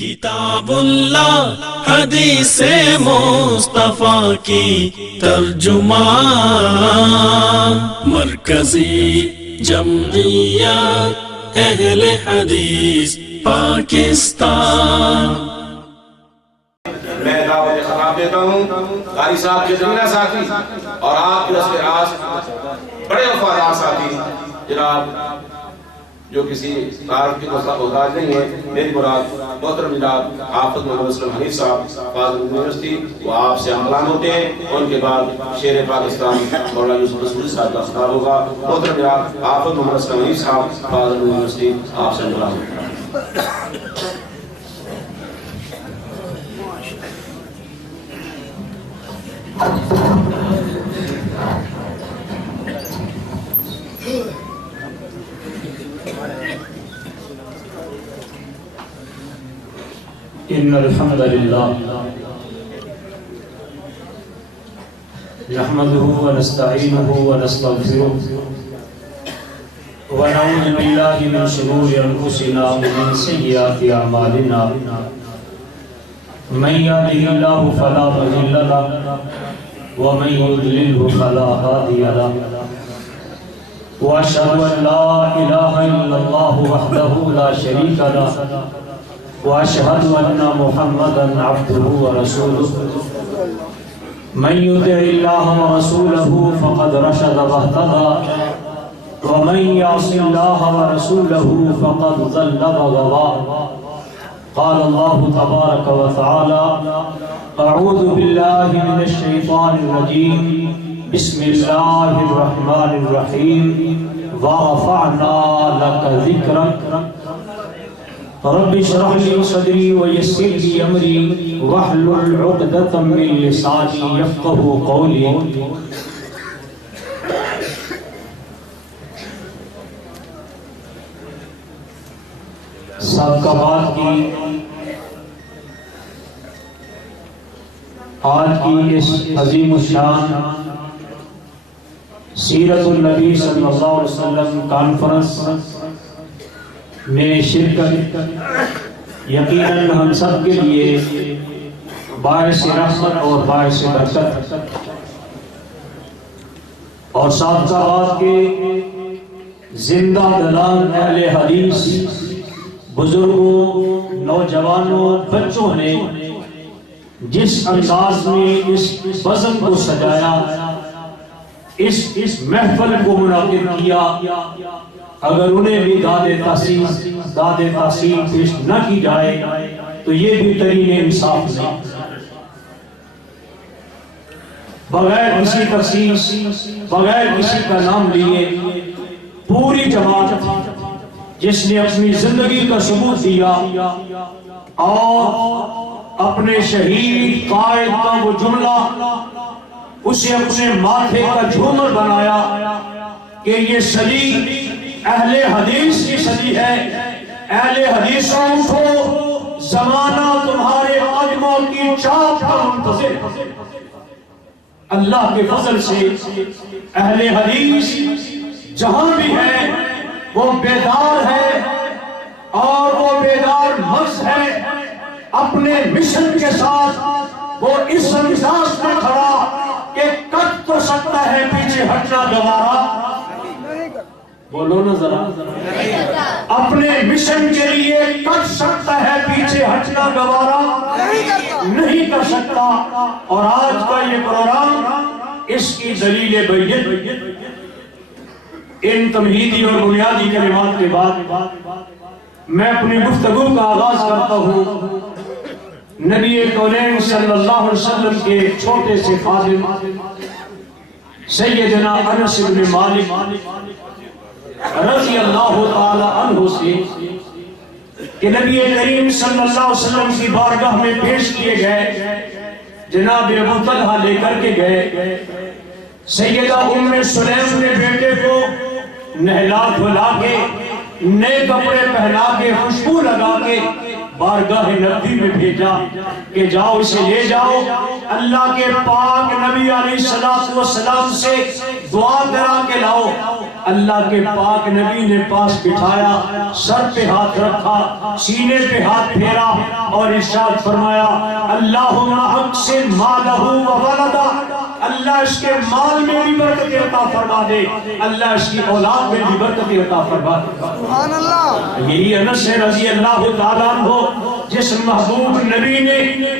کتاب اللہ حدیث مصطفیٰ کی ترجمان، مرکزی جمعیت اہل حدیث پاکستان۔ میں دعوت خطاب دیتا ہوں قاری صاحب کے زمینہ ساتھی اور آپ کے رسل راز بڑے وفادار ساتھی جناب جو کسی کار کی محتاج نہیں ہے، میری مراد محترم جناب حافظ محمد اسلم حنیف صاحب فاضل یونیورسٹی، وہ آپ سے ہم کلام ہوتے ہیں۔ ان کے بعد شیر پاکستان مولانا یوسف رسولی صاحب کا خطاب ہوگا۔ محترم جناب حافظ محمد اسلم حنیف صاحب فاضل یونیورسٹی آپ سے ہم کلام ہوتے ہیں۔ ان الحمد للہ نحمده ونستعینه ونستغفره ونعوذ باللہ من شرور انفسنا ومن سیئات اعمالنا، من یهده اللہ فلا مضل له ومن یضلله فلا هادی له، واشهد ان لا الہ الا اللہ وحدہ لا شریک له، واشهد ان محمدا عبده ورسوله، من يطع الله ورسوله فقد رشد واهتدى، ومن يعص الله ورسوله فقد ضل وغوى۔ قال الله تبارك وتعالى: اعوذ بالله من الشيطان الرجيم، بسم الله الرحمن الرحيم، ورفعنا لك ذكرك، رب اشرح لي صدري ويسر لي امري واحلل عقدة من لساني يفقهوا قولي۔ سابقات کی آج کی اس عظیم الشان سیرت النبی صلی اللہ علیہ وسلم کانفرنس میں شرکت یقیناً ہم سب کے لیے باعث رحمت اور باعث برکت، اور سابقات کے زندہ دلان اہل حدیث بزرگوں، نوجوانوں، بچوں نے جس انداز میں اس بزم کو سجایا، اس محفل کو منعقد کیا، اگر انہیں بھی داد تحسین پیش نہ کی جائے تو یہ بھی ترین انصاف نہیں۔ بغیر کسی تخصیص، بغیر کسی کا نام لیے پوری جماعت جس نے اپنی زندگی کا ثبوت دیا اور اپنے شہید قائد کا وہ جملہ اسے اپنے ماتھے کا جھومر بنایا کہ یہ صدی اہل حدیث کی صدی ہے، اہل حدیثوں کو زمانہ تمہارے قدموں کی چاپ کا منتظر۔ اللہ کے فضل سے اہل حدیث جہاں بھی ہے وہ بیدار ہے، اور وہ بیدار مغز ہے، اپنے مشن کے ساتھ وہ اس انداز میں کھڑا کہ کٹ تو سکتا ہے پیچھے ہٹنا گوارا، بولو نا ذرا، اپنے مشن کے لیے کٹ سکتا ہے پیچھے ہٹنا گوارا نہیں کر سکتا۔ اور آج کا یہ پروگرام اس کی دلیل بینت۔ ان تمہیدی اور بنیادی کلمات کے بعد میں اپنی گفتگو کا آغاز کرتا ہوں نبی کونین صلی اللہ علیہ وسلم کے ایک چھوٹے سے خادم سیدنا انس بن مالک رضی اللہ تعالی عنہ سے کہ نبی کریم صلی اللہ علیہ وسلم کی بارگاہ میں پیش کیے گئے، جناب ابو طلحہ لے کر کے گئے، سیدہ ام سلیم نے بیٹے کو نہلا دھلا کے، نئے کپڑے پہنا کے، خوشبو لگا کے بارگاہ نبی میں بھیجا کہ جاؤ اسے لے جاؤ، اللہ کے پاک نبی علیہ السلام سے دعا کرا کے لاؤ۔ اللہ کے پاک نبی نے پاس بٹھایا، سر پہ ہاتھ رکھا، سینے پہ ہاتھ پھیرا، اور ارشاد فرمایا اللہم اقسم مالہ و ولدہ، اللہ اس کے مال میں بھی برکت عطا فرما دے، اللہ اس کی اولاد میں بھی برکت عطا فرما دے۔ سبحان اللہ۔ یہی انس رضی اللہ تعالیٰ عنہ جس محبوب نبی نے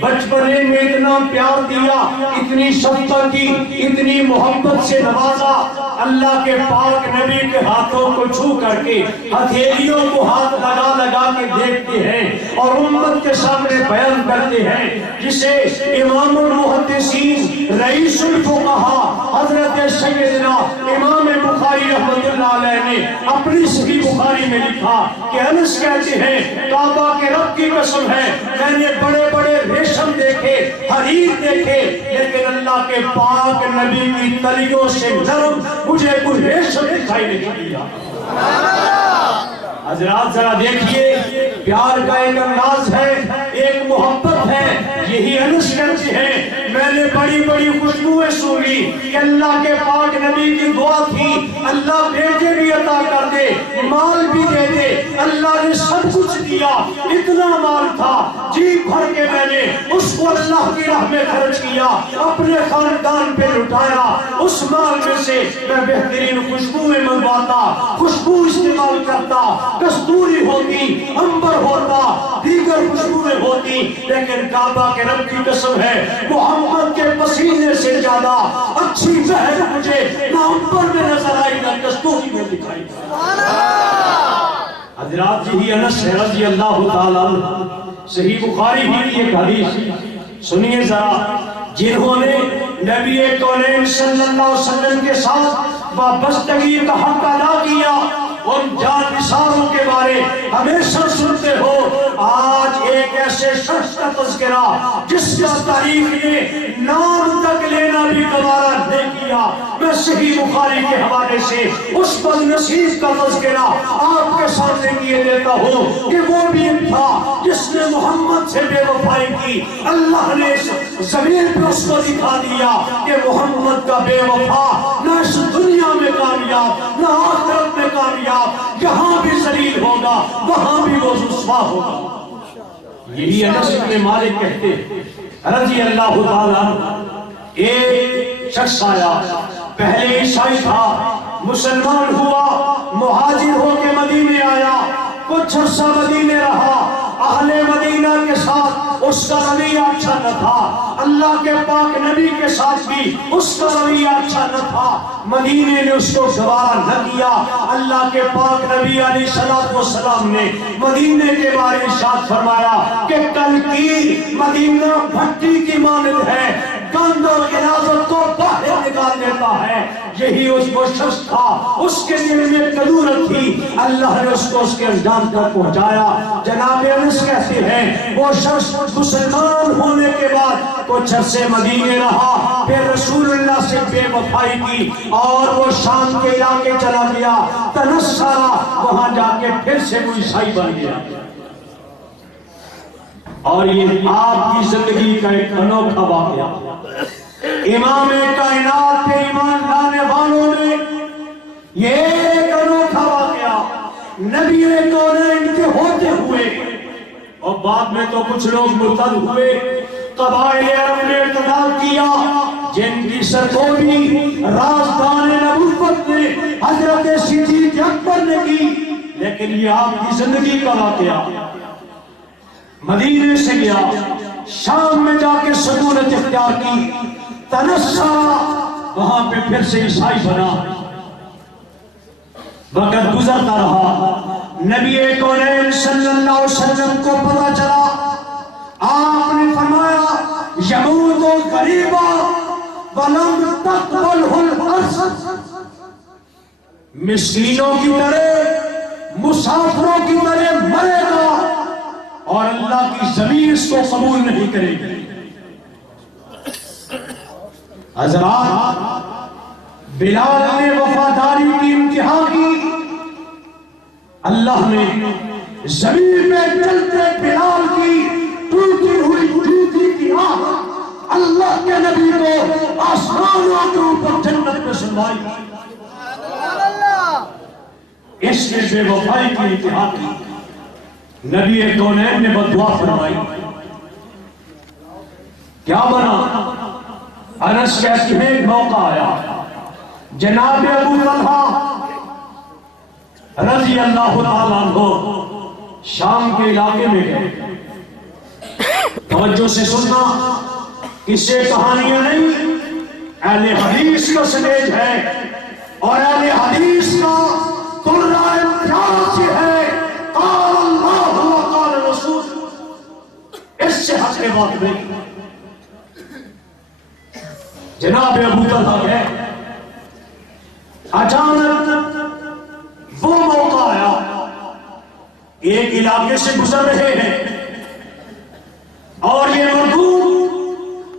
بچپنے میں اتنا پیار دیا، اتنی شفقت کی، اتنی محبت سے نوازا، اللہ کے پاک نبی کے ہاتھوں کو چھو کر کے ہتھیلیوں کو ہاتھ لگا لگا کے دیکھتے ہیں اور امت کے سامنے بیان کرتے ہیں، جسے امام المحدثین رئیس الفقہاء حضرت سیدنا امام بخاری رحمۃ اللہ علیہ نے اپنی صحیح بخاری میں لکھا کہ انس کہتے ہیں کعبہ کے رب کی قسم ہے میں نے بڑے بڑے ریشم دیکھے، حریر دیکھے، لیکن اللہ کے پاک نبی کی تلیوں سے نرم مجھے کوئی ریشم دکھائی نہیں دیا۔ حضرات ذرا دیکھیے، پیار کا ایک انداز ہے، ایک محبت ہے۔ یہی انس کہتے ہیں میں نے بڑی بڑی خوشبوئیں سونگی کہ اللہ کے پاک نبی کی دعا تھی اللہ بیٹے بھی عطا کر دے، مال بھی دے دے، اللہ نے سب کچھ دیا، اتنا مال تھا جی بھر کے میں نے اس کو اللہ کی راہ میں خرچ کیا، اپنے خاندان پہ لٹایا، اس مال میں سے میں بہترین خوشبوئیں منگواتا، خوشبو استعمال کرتا، کستوری ہوتی، عنبر ہوتا، دیگر خوشبوئیں ہوتی، لیکن کعبہ کے رب کی قسم ہے محمد کے پسینے سے زیادہ اچھی مہک مجھے نہ عنبر میں نظر آئی نہ کستوری میں دکھائی۔ حضرات یہی انس رضی اللہ تعالیٰ صحیح بخاری بھی کی ایک حدیث سنیے ذرا، جنہوں نے نبی کونین صلی اللہ علیہ وسلم کے ساتھ وابستگی کا حق ادا کیا، ان جان نثاروں کے بارے ہمیشہ سنتے ہو، آج ایک ایسے شخص کا تذکرہ جس کا تاریخ نے نام تک لینا بھی گوارا نہیں کیا، میں صحیح بخاری کے حوالے سے اس بد نصیب کا تذکرہ آپ کے سامنے کیے دیتا ہوں کہ وہ بھی تھا جس نے محمد سے بے وفائی کی، اللہ نے زمین پہ اس کو دکھا دیا کہ محمد کا بے وفا نہ اس دنیا میں کامیاب نہ آخرت میں کامیاب، جہاں بھی ذلیل ہوگا وہاں بھی وہ رسوا ہوگا۔ یہی انس بن مالک کہتے رضی اللہ تعالیٰ، ایک شخص آیا، پہلے عیسائی تھا، مسلمان ہوا، مہاجر ہو کے مدینے آیا، کچھ عرصہ مدینے رہا، اہل مدینہ کے ساتھ اس کا رویہ اچھا نہ تھا، اللہ کے پاک نبی کے ساتھ بھی اس کا رویہ اچھا نہ تھا، مدینے نے اس کو گوارا نہ کیا۔ اللہ کے پاک نبی علیہ السلام نے مدینے کے بارے ارشاد فرمایا کہ کل کی مدینہ بھٹی کی مانند ہے، گند اور غلاظت کو باہر نکال دیتا ہے۔ یہی اس وہ شخص تھا، اس کے دل میں کدورت تھی، اللہ نے اس کو اس کے انجام تک پہنچایا۔ جناب انس کہتے ہیں وہ شخص مسلمان ہونے کے بعد کچھ عرصے مدینے رہا، پھر رسول اللہ سے بے وفائی کی اور وہ شام کے علاقے چلا گیا، تنصرہ، وہاں جا کے پھر سے وہ عیسائی بن گیا۔ اور یہ آپ کی زندگی کا ایک انوکھا واقعہ، امام کائنات کے ایمان لانے والوں نے یہ ایک انوکھا واقعہ نبی کونین کے ہوتے ہوئے، اور بعد میں تو کچھ لوگ مرتد ہوئے، قبائل عرب نے ارتداد کیا، جن کی سرگوشی رازدان نبوت نے حضرت صدیق اکبر نے کی، لیکن یہ آپ کی زندگی کا واقعہ۔ مدینے سے گیا، شام میں جا کے سکونت اختیار کی، تنصرہ، وہاں پہ پھر سے عیسائی بنا۔ وقت گزرتا رہا، نبی کونین صلی اللہ علیہ وسلم کو پتہ چلا، آپ نے فرمایا یموت غریبا ولم تقبلہ الارض، مسکینوں کی طرح، مسافروں کی طرح مرے گا اور اللہ کی زمین اس کو قبول نہیں کرے گی۔ حضرات بلال نے وفاداری کی انتہا کی، اللہ نے زمین میں چلتے بلال کی ٹوٹی ہوئی جوتی کی آہ اللہ کے نبی کو آسمانوں کے اوپر جنت میں سنوائی، اس نے بے وفائی کی انتہا کی۔ نبی کونین نے بددعا فرمائی. کیا بنا؟ انس کہتے ہیں ایک موقع آیا، جناب ابو طلحہ رضی اللہ تعالیٰ عنہ شام کے علاقے میں گئے. توجہ سے سننا، قصے کہانیاں نہیں، اہل حدیث کا سٹیج ہے، اور اہل حدیث کا قرآن امتیاز یہ ہے قال اللہ و قال رسول، اس سے ہٹ کے بات نہیں. جناب ابو طلحہ گئے، اچانک وہ موقع آیا، ایک علاقے سے گزر رہے ہیں اور یہ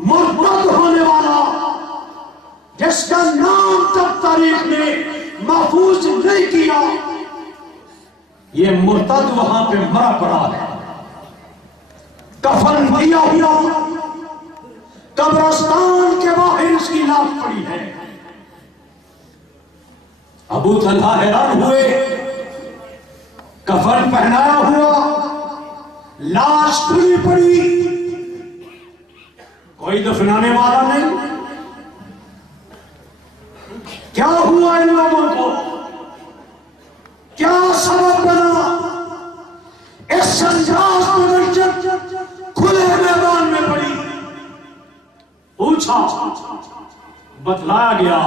مرتد ہونے والا جس کا نام تک تاریخ نے محفوظ نہیں کیا، یہ مرتد وہاں پہ مرا پڑا ہے، کفن دیا ہوا، قبرستان کے باہر اس کی لاش پڑی ہے. ابو طلحہ حیران ہوئے، کفن پہنایا ہوا، لاش کھلی پڑی، کوئی دفنانے والا نہیں. کیا ہوا ان لوگوں کو؟ کیا سبب بنا اس سنجاس منجر کھلے میدان میں پڑی؟ پوچھا، بتلایا گیا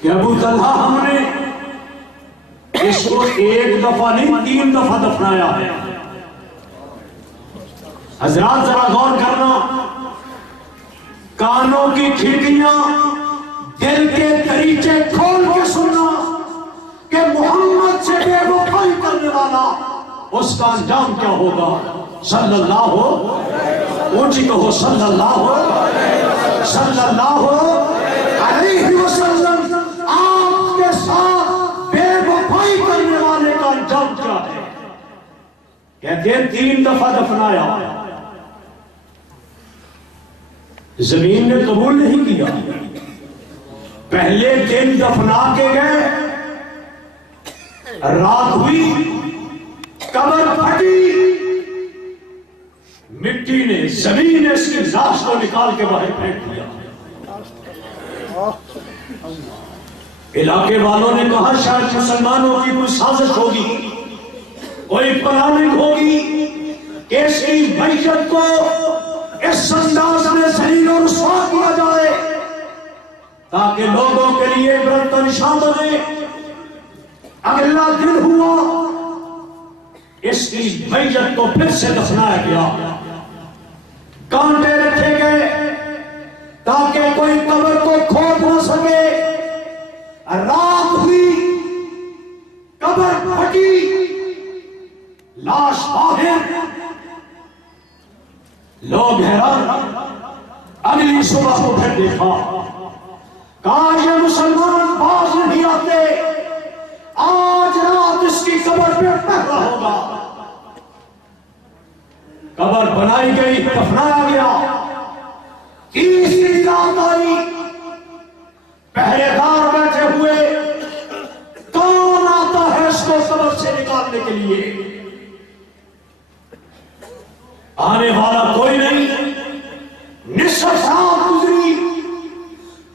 کہ ابو طلحہ ہم نے اس کو ایک دفعہ نہیں 3 دفعہ دفنایا ہے. حضرات ذرا غور کرنا، کانوں کی کھڑکیاں، دل کے دریچے کھول کے سننا کہ محمد سے بے وفائی کرنے والا اس کا انجام کیا ہوگا. صلی اللہ اونچی کہو، صلی اللہ علیہ وسلم. آپ کے ساتھ بے وفائی کرنے والے کا انجام کیا ہے؟ کہتے ہیں 3 دفعہ دفنایا، زمین نے قبول نہیں کیا. پہلے دن دفنا کے گئے، رات ہوئی، قبر پھٹی، مٹی نے، زمین نے اس کی لاش کو نکال کے باہر پھینک دیا. علاقے والوں نے کہا شاید مسلمانوں کی کوئی سازش ہوگی، کوئی پلاننگ ہوگی کہ اس کی میت کو اس انداز میں ذلیل و رسوا کیا جائے تاکہ لوگوں کے لیے عبرت کا نشان بنے. اگلا دن ہوا، اس کی میت کو پھر سے دفنایا گیا، کانٹے رکھے گئے تاکہ کوئی قبر کو کھود نہ سکے. رات ہوئی، قبر پھٹی، لاش باہر، لوگ حیران. اگلی صبح کو پھر دیکھا، کہا یہ مسلمان باز نہیں آتے، آج رات اس کی قبر پہ پہرا ہوگا. قبر بنائی گئی، دفنایا گیا. تیسری رات آئی، پہرے دار بیٹھے ہوئے، کون آتا ہے اس کو قبر سے نکالنے کے لیے؟ آنے والا کوئی نہیں. نصف رات گزری،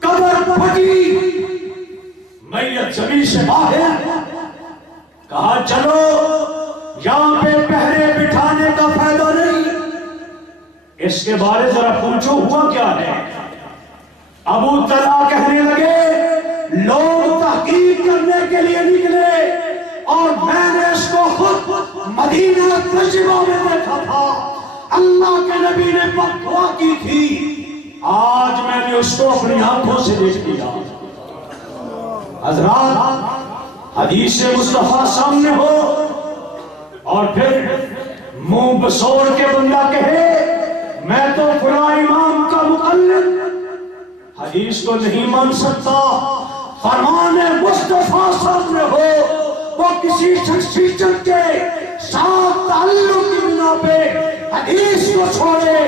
قبر پھٹی، میت زمین سے باہر. کہا چلو یہاں پہ پہرے بٹھانے کا فائدہ نہیں، اس کے بارے ذرا پوچھو ہوا کیا ہے. ابو طلحہ کہنے لگے لوگ تحقیق کرنے کے لیے نکلے اور میں نے اس کو خود مدینہ طیبہ میں دیکھا تھا، اللہ کے نبی نے بددعا کی تھی، آج میں نے اس کو اپنی آنکھوں سے دیکھ لیا. حضرات، حدیث مصطفیٰ سامنے ہو اور پھر منہ بسوڑ کے بندہ کہے میں تو فلاں امام کا مقلد حدیث کو نہیں مان سکتا. فرمان مصطفیٰ سامنے ہو، وہ کسی شخصیت کے ساتھ تعلق کی بنا پہ حدیث کو چھوڑے،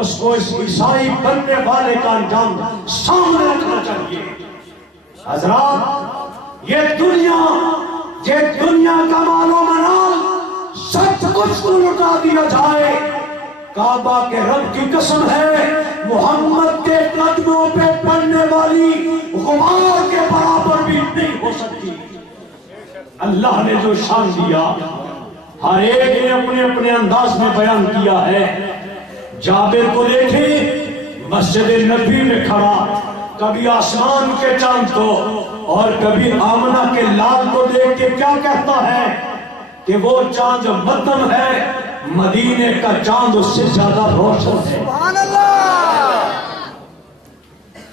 اس کو اس عیسائی بننے والے کا انجام سامنے رکھنا چاہیے. حضرات، یہ دنیا کا مال و منال کچھ تو لٹا دیا جائے، کعبہ کے رب کی قسم ہے محمد کے قدموں پہ پڑنے والی غبار کے برابر بھی نہیں ہو سکتی۔ اللہ نے جو شان دیا ہر ایک نے اپنے اپنے انداز میں بیان کیا ہے۔ جابر کو دیکھیں مسجد نبی میں کھڑا، کبھی آسمان کے چاند کو اور کبھی آمنہ کے لال کو دیکھ کے کیا کہتا ہے کہ وہ چاند جو مدھم ہے مدینے کا چاند اس سے زیادہ روشن ہے۔ سبحان اللہ۔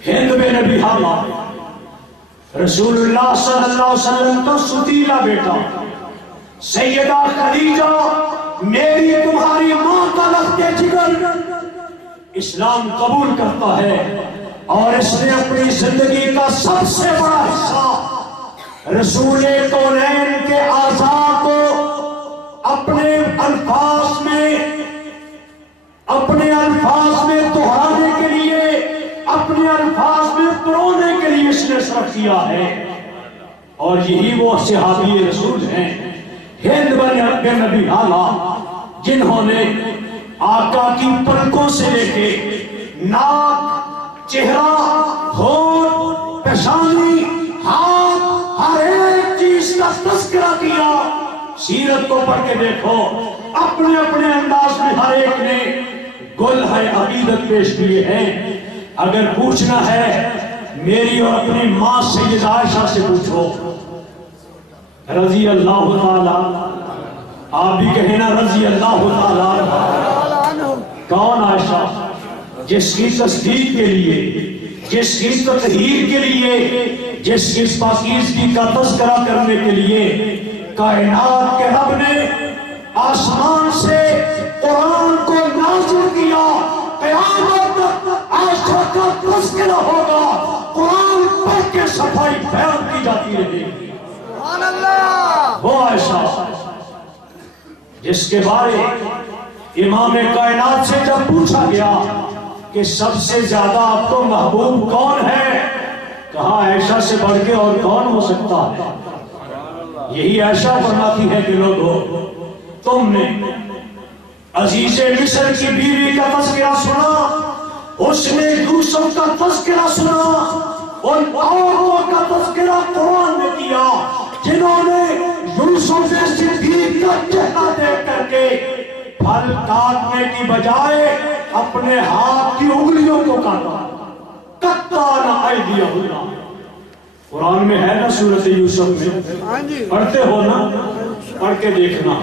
ہند میں نبی حالا رسول اللہ صلی اللہ علیہ وسلم کا ستیلا بیٹا سیدہ خدیجہ میری تمہاری ماں کا لخت جگر اسلام قبول کرتا ہے، اور اس نے اپنی زندگی کا سب سے بڑا حصہ رسول کونین کے اعضاء کو اپنے الفاظ میں دہرانے کے لیے، اپنے الفاظ میں پرونے کے لیے اس نے صرف کیا ہے۔ اور یہی وہ صحابی رسول ہیں ہند بن نبی حالا جنہوں نے آقا کی پلکوں سے لے کے ناک، چہرہ، ہونٹ، پیشانی، ہاتھ، ہر ایک چیز کا تذکرہ کیا۔ سیرت کو پڑھ کے دیکھو، اپنے اپنے انداز میں ہر ایک نے گل ہے عقیدت پیش کیے ہیں۔ اگر پوچھنا ہے میری اور اپنی ماں سیدہ عائشہ سے پوچھو رضی اللہ تعالی، آپ بھی کہیں نا رضی اللہ تعالی، کون عائشہ جس کی تصدیق کے لیے، جس کی تطہیر کے لیے، جس کی پاکیزگی کا تذکرہ کرنے کے لیے کائنات کے رب نے آسمان سے قرآن کو نازل کیا۔ قیامت تک عائشہ کا تذکرہ ہوگا، قرآن پڑھ کے صفائی بیان کی جاتی رہے گی۔ سبحان اللہ۔ وہ عائشہ جس کے بارے امام کائنات سے جب پوچھا گیا کہ سب سے زیادہ آپ کو محبوب کون ہے، کہا عائشہ سے بڑھ کے اور کون ہو سکتا ہے۔ یہی عائشہ فرماتی ہے کہ لوگوں تم نے عزیز مصر کی بیوی کا تذکرہ سنا، اس نے یوسف کا تذکرہ سنا، اور عورتوں کا تذکرہ قرآن نے کیا جنہوں نے یوسف صدیق کا چہرہ دیکھ کر کے پھل کاٹنے کی بجائے اپنے ہاتھ کی انگلیوں کو کاٹا۔ قطعنا ایدیہم، قرآن میں ہے نا سورۃ یوسف میں، پڑھتے ہو نا، پڑھ کے دیکھنا۔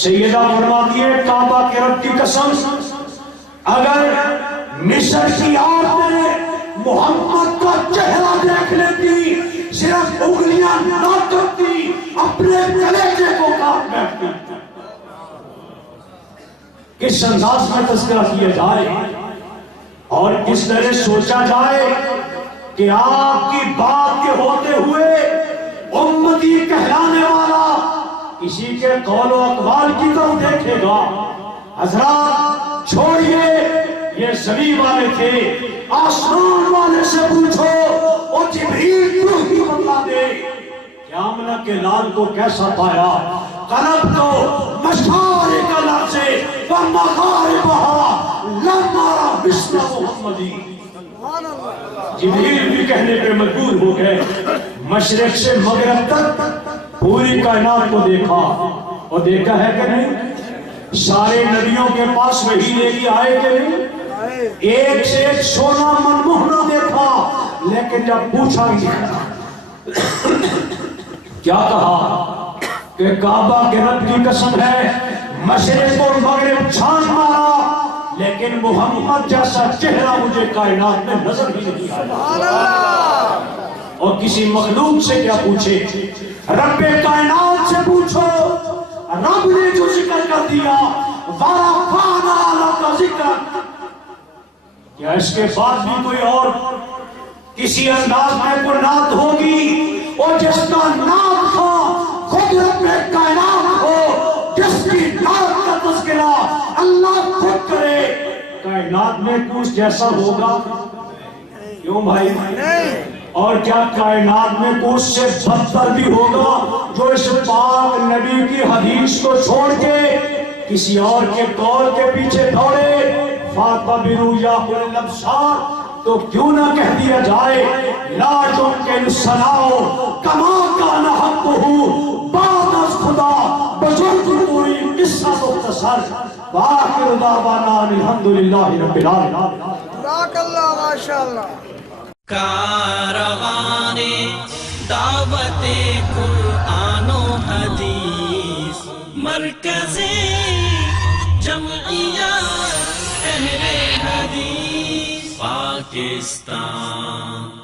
سیدہ فرماتی ہے کعبہ کے رب کی قسم اگر مصر کی عورتیں محمد کا چہرہ دیکھ لیتی صرف انگلیاں نہ کرتی، اپنے کلیجے کو کاٹ بیٹھتی۔ کس انداز میں تذکرہ کیا جائے اور کس طرح سوچا جائے کہ آپ کی بات کے ہوتے ہوئے امتی کہلانے والا کسی کے قول و اقوال کی طرف دیکھے گا۔ حضرات چھوڑیے یہ زمین والے تھے، آسمان والے سے پوچھو وہ جبریل کیوں ہی بتلا دے کہ آمنہ کے لال کو کیسا پایا، قلب کو مشارق الارض سے ومغاربہا لما مثل محمدی۔ جبریل بھی کہنے پہ مجبور ہو گئے، مشرق سے مغرب تک پوری کائنات کو دیکھا، اور دیکھا ہے کہ نہیں؟ سارے نبیوں کے پاس وحی لے کے آئے کہ نہیں؟ ایک سے ایک سونا منموہنا دیکھا، لیکن جب پوچھا گیا کیا کہا کہ کعبہ کے رب کی قسم ہے مشرق اور مغرب چھان مارا، لیکن محمد جیسا چہرہ مجھے کائنات میں نظر ہی نہیں آیا۔ اور کسی مخلوق سے کیا پوچھے، رب کائنات سے پوچھو، رب نے جو ذکر کر دیا وَرَفَعْنَا لَكَ ذِكْرَكَ، کیا اس کے بعد بھی کوئی اور کسی انداز میں کوئی نعت ہوگی؟ اور جس کا نعت تھا خود رب کائنات ہو، جس کی نعت کا تذکرہ اللہ خود کرے، کائنات میں کچھ جیسا ہوگا؟ کیوں بھائی؟ اور کیا کائنات میں کچھ سے بدتر بھی ہوگا جو اس پاک نبی کی حدیث کو چھوڑ کے کسی اور کے قول کے پیچھے دوڑے فَاعْتَبِرُوا يَا أُولِي الْأَبْصَارِ تو کیوں نہ کہہ دیا جائے لا يمكن الثناء كما كان حقه بعد از خدا بزرگ پوری قصہ مختصر وآخر دعوانا الحمد للہ رب العالمین. جزاک اللہ ماشاءاللہ. کاروان دعوت قرآن و حدیث مرکز جمعیت اہل حدیث پاکستان.